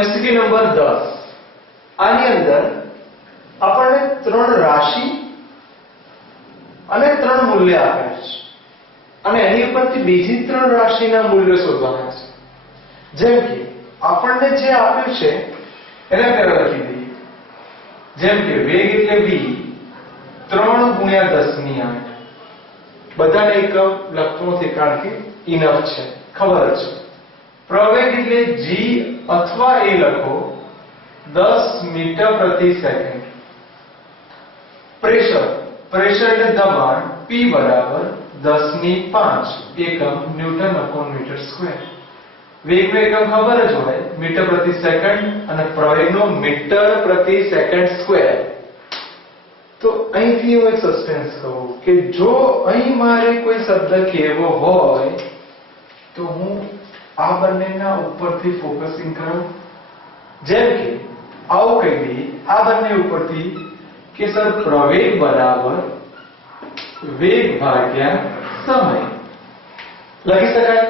MCQ number 10 આની અંદર આપણને ત્રણ રાશિ અને ત્રણ મૂલ્ય આપ્યા છે અને એની ઉપરથી બીજી ત્રણ રાશિના મૂલ્યો શોધવાના છે. જેમ કે આપણને જે આપ્યું છે એને પહેલા લખી દઈએ. જેમ કે વેગ એટલે v 3 × 10⁸. બધાને એકમ લખતો નથી કારણ કે ઇનફ છે, ખબર છે. પ્રવેગ એટલે g અથવા a લખો 10 મીટર પ્રતિ સેકન્ડ. પ્રેશર એટલે દબાણ p બરાબર 10⁵ એકમ Nm/m². વેગનો એકમ ખબર જ હોય મીટર પ્રતિ સેકન્ડ અને પ્રવેગનો મીટર પ્રતિ સેકન્ડ સ્ક્વેર. તો અહીંથી હું એક સસ્પેન્સ કહું કે જો અહીં મારે કોઈ શબ્દ કહેવો હોય તો હું આ બંનેના ઉપરથી ફોકસિંગ કરું. જેમ કે આવું કહી દઈએ આ બંને ઉપરથી કે સર પ્રવેગ બરાબર વેગ ભાગ્યા સમય લખી શકાય.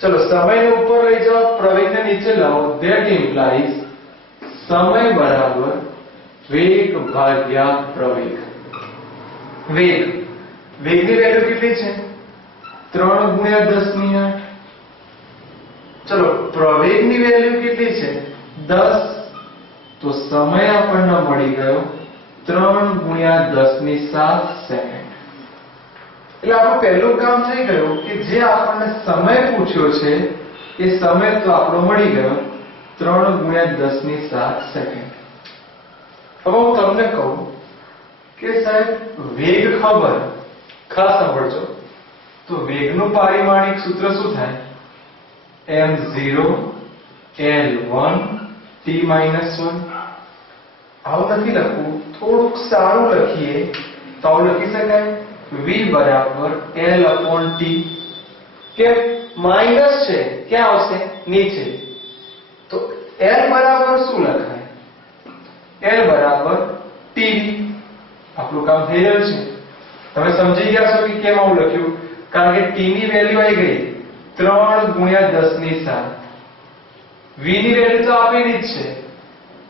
ચલો સમયને ઉપર લઈ જાઓ, પ્રવેગને નીચે લાવો. ધેટ ઇમ્પ્લાઇઝ સમય બરાબર વેગ ભાગ્યા પ્રવેગ. વેગની વેલ્યુ કેટલી છે? 3 × 10⁸. ચલો પ્રવેગની વેલ્યુ કેટલી છે? 10. તો સમય આપણને મળી ગયો 3 × 10⁷ સેકન્ડ. એટલે આપણું પહેલું કામ થઈ ગયું કે જે આપણને સમય પૂછ્યો છે એ સમય તો આપણો મળી ગયો 3 × 10⁷ સેકન્ડ. હવે હું તમને કહું કે સાહેબ વેગ ખબર, ખાસ સાંભળજો. તો વેગનું પારિમાણિક સૂત્ર શું થાય? m0 l1 t-1. આવું નથી લખવું, થોડુંક સારું લખીએ તો આવું લખી શકાય v બરાબર l/t. કે માઈનસ છે ક્યાં આવશે? નીચે. તો l બરાબર શું લખાય? l બરાબર tv. આપણું કામ થઈ રહ્યું છે. તમે સમજી ગયા છો કે કેમ આવું લખ્યું? કારણ કે t ની વેલ્યુ આવી ગઈ 3 × 10⁷. v ની વેલ્યુ તો આપેલી જ છે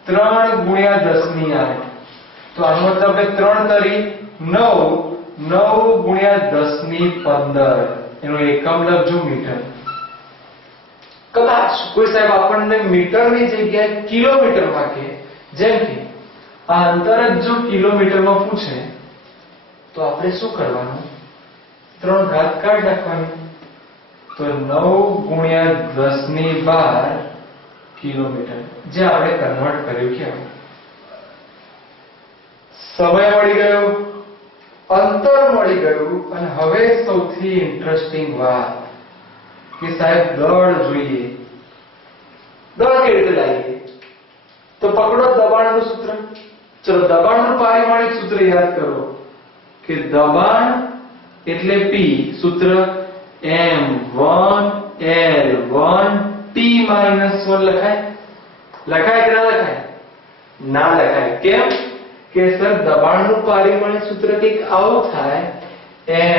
3 × 10⁸. તો આનો મતલબ 3 તરી 9 × 10⁻15 એનો એકમ લખજો મીટર. કદાચ કોઈ સાહેબ આપણને મીટરની જગ્યાએ કિલોમીટરમાં કહે, જેમ કે આ અંતર જ જો કિલોમીટરમાં પૂછે તો આપણે શું કરવાનું? 3 ઘાત કાઢી નાખવાની. તો 9 × 10⁻12 કિલોમીટર, જે આપણે કન્વર્ટ કર્યું કેમ? સમય મળી ગયો, અંતર મળી ગયું, અને હવે સૌથી ઇન્ટરેસ્ટિંગ વાત કે સાહેબ દળ જોઈએ. દળ કેવી રીતે લાવીએ? તો પકડો દબાણનું સૂત્ર. ચલો દબાણનું પારિમાણિક સૂત્ર યાદ કરો કે દબાણ એટલે p, સૂત્ર m1 l1 t-1 લખાય. લખાય કે ના લખાય? ના લખાય. કેમ? કે સર દબાણનું પારિમાણિક સૂત્ર કંઈક આવું થાય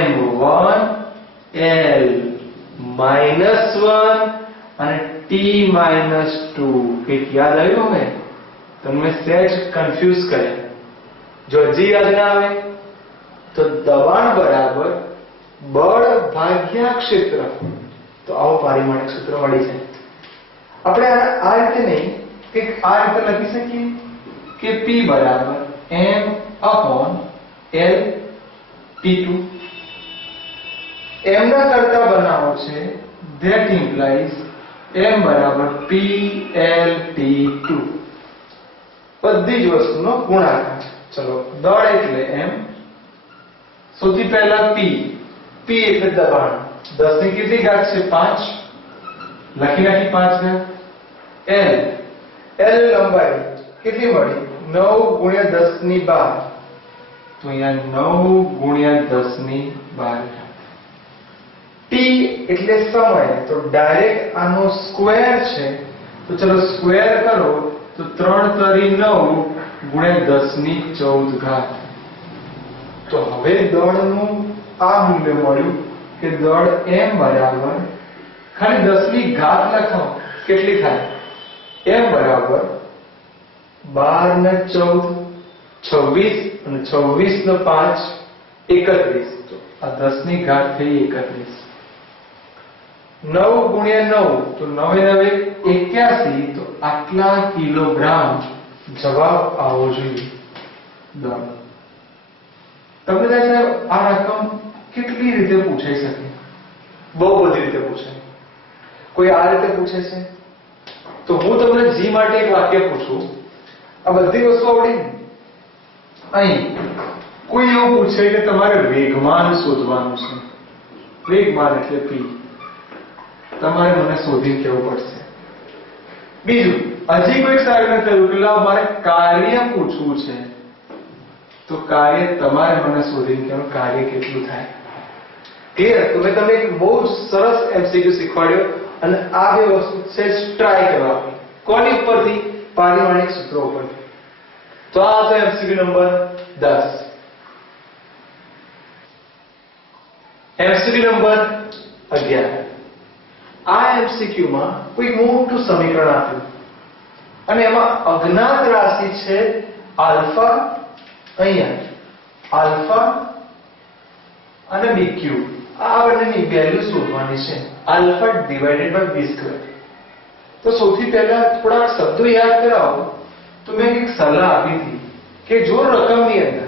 m1 l-1 અને t-2. કંઈક યાદ આવ્યું હોય? તમને સહેજ કન્ફ્યુઝ કરે. જો હજી યાદ ના આવે તો દબાણ બરાબર બળ ભાગ્યા ક્ષેત્ર. તો આવું પારિમાણિક સૂત્ર મળી જાય. આપણે આ રીતે નહીં કે આ રીતે લખી શકીએ કે p બરાબર m/l/t2. m ના કરતા બનાવો છે. ધેટ ઇમ્પ્લાઇઝ m બરાબર p/l/t2. બધી જ વસ્તુનો ગુણાકાર. ચલો દળ એટલે m. સૌથી પહેલા p એટલે દબાણ. 10 ની કેટલી ઘાત છે? 5. લખી નાખી 5 ઘાત. l લંબાઈ કેટલી મળી? 9 × 10⁻12. તો અહીંયા 9 × 10⁻12. t એટલે સમય, તો ડાયરેક્ટ આનો સ્ક્વેર છે. તો ચલો સ્ક્વેર કરો તો 3 તરી 9 × 10⁻14. તો હવે દળનું આ મૂલ્ય મળ્યું કે દળ m બરાબર ખાલી 10 ની ઘાત લખો કેટલી થાય? m બરાબર 12 ને 14 26 અને 26 ને 5 31. તો આ 10 ની ઘાત થઈ 31. 9 ગુણ્યા 9 તો 9 9 81. તો આટલા કિલોગ્રામ જવાબ આવવો જોઈએ. ડન. તમને સાહેબ આ રકમ કેટલી રીતે પૂછાઈ શકે? બહુ બધી રીતે પૂછાય. કોઈ આ રીતે પૂછે છે તો હું તમને g માટે એક વાક્ય પૂછું, આ બધી વસ્તુ આવડી. અહીં કોઈ એવું પૂછે કે તમારે વેગમાન શોધવાનું છે. વેગમાન એટલે p. તમારે મને શોધી કહેવું પડશે. બીજું હજી કોઈ સાહેબને કહ્યું કે લાવ મારે કાર્ય પૂછવું છે, તો કાર્ય તમારે મને શોધીને કહેવાનું કાર્ય કેટલું થાય. ક્લિયર? તો મેં તમને એક બહુ સરસ એમસીક્યુ શીખવાડ્યો અને આ બે વસ્તુ છે ટ્રાય કરવા. કોની ઉપરથી? પારિમાણિક સૂત્રો ઉપરથી. તો આ હતો એમસીક્યુ નંબર 10. MCQ number 11. આ એમસીક્યુ માં કોઈ મોટું સમીકરણ આપ્યું અને એમાં અજ્ઞાત રાશિ છે આલ્ફા, અહીંયા આલ્ફા અને બીક્યુ. આ બંનેની વેલ્યુ શોધવાની છે. Alpha divided by B square. તો સૌથી પહેલા થોડા શબ્દો યાદ કરાવો. તો મેં એક સલાહ આપી હતી કે જો રકમની અંદર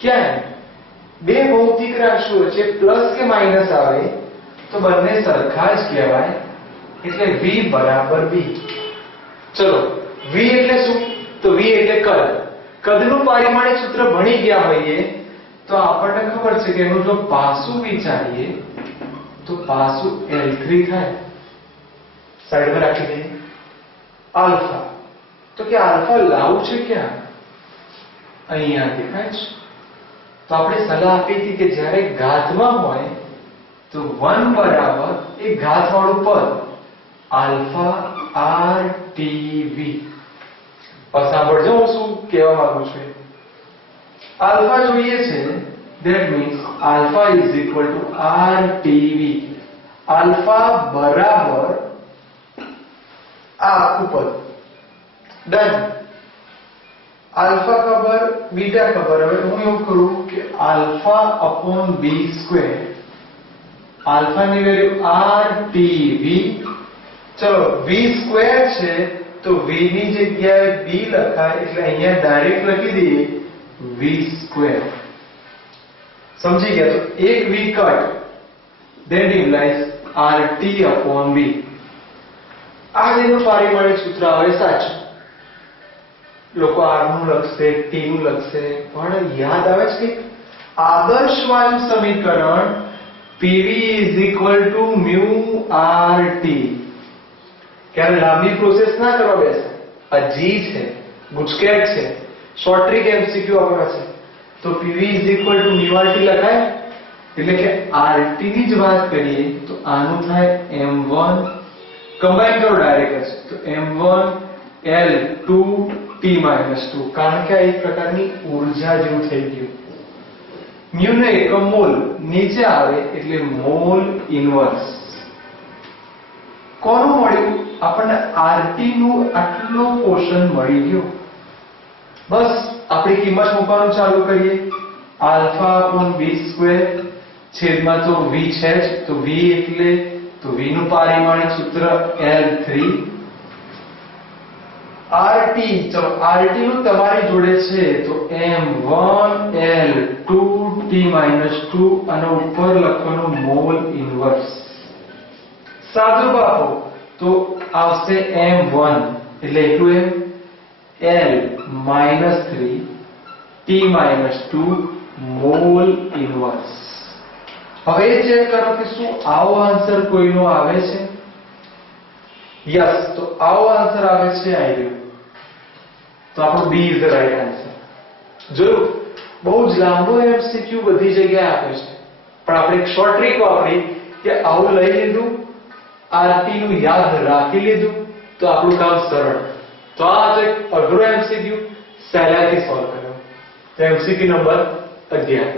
ક્યાંય બે ભૌતિક રાશિઓ વચ્ચે પ્લસ કે માઈનસ આવે તો બંને સરખા જ કહેવાય, એટલે v બરાબર b. ચલો, v એટલે શું? તો v એટલે કદ. કદનું પારિમાણિક સૂત્ર ભણી ગયા હોઈએ તો આપણને ખબર છે કે એનું જો પાસું વિચારીએ તો પાસું L3 થાય. સાઈડમાં રાખી દઈએ. આલ્ફા, તો કે આલ્ફા લાવું છે ક્યાં? અહીંયા દેખાય છે. તો આપણે સલાહ આપી હતી કે જ્યારે ઘાતમાં હોય તો 1 બરાબર એ ઘાત વાળું પદ આલ્ફા RTV. સાંભળજો હું શું કહેવા માંગુ છું. આલ્ફા જોઈએ છે, that means alpha is equal to RTV. Alpha બરાબર આ આખું પદ. ડન. આલ્ફા ખબર, બીટા ખબર. હવે હું એવું કરું કે આલ્ફા અપોન બી સ્ક્વેર. આલ્ફા ની વેલ્યુ RTV. ચલો, v સ્ક્વેર છે તો v ની જગ્યાએ b લખાય, એટલે અહીંયા ડાયરેક્ટ લખી દઈએ v સ્ક્વેર. સમજી ગયા? તો એક v cut, then implies RT upon v. આ જેનું પારિમાણિક સૂત્ર આવે સાચું. લોકો r નું લખશે, t નું લખશે, પણ યાદ આવે છે કે આદર્શ વાયુ સમીકરણ PV μ RT. ક્યારે લાંબી પ્રોસેસ ના કરવા બેસે. આ g છે, ગુજકેટ છે, શોર્ટ ટ્રિક એમસીક્યુ આપણા છે. તો PV μ RT લખાય, એટલે કે RT ની જ વાત કરીએ તો આનું થાય m1, કમ્બાઈન કરો ડાયરેક્ટ જ, તો m1 L2 T -2. કારણ કે આ એક પ્રકારની ઊર્જા જેવું થઈ ગયું. મ્યુ ને એકમ મોલ નીચે આવે એટલે મોલ ઇન્વર્સ. કોનું મળ્યું? આપણને RT નું આટલો પોર્શન મળી ગયો. બસ આપણે કિંમત મૂકવાનું ચાલુ કરીએ. આલ્ફા અપોન બી સ્ક્વેર છેદમાં તો v છે જ, તો v એટલે તો v નું પારિમાણિક સૂત્ર L3. RT, ચલો RT નું તમારી જોડે છે તો m1 L2 T -2 અને ઉપર લખવાનું મોલ ઇન્વર્સ. સાદું આપો તો આવશે m1 એટલે એટલું L -3 T -2 મોલ ઇન્વર્સ. હવે ચેક કરો કે શું આવો આન્સર કોઈનો આવે છે? યસ, તો આવો આન્સર આવે છે. આવી ગયો. તો આપણો B is the right answer. જોયું? બહુ જ લાંબો એમસીક્યુ બધી જગ્યાએ આપે છે, પણ આપણે એક શોર્ટ ટ્રીક વાપરી કે આવું લઈ લીધું, RT નું યાદ રાખી લીધું, તો આપણું કામ સરળ. તો આ તો એક અઘરો એમસીક્યુ સહેલાઈથી સોલ્વ કર્યો. તો એમસીક્યુ નંબર 11.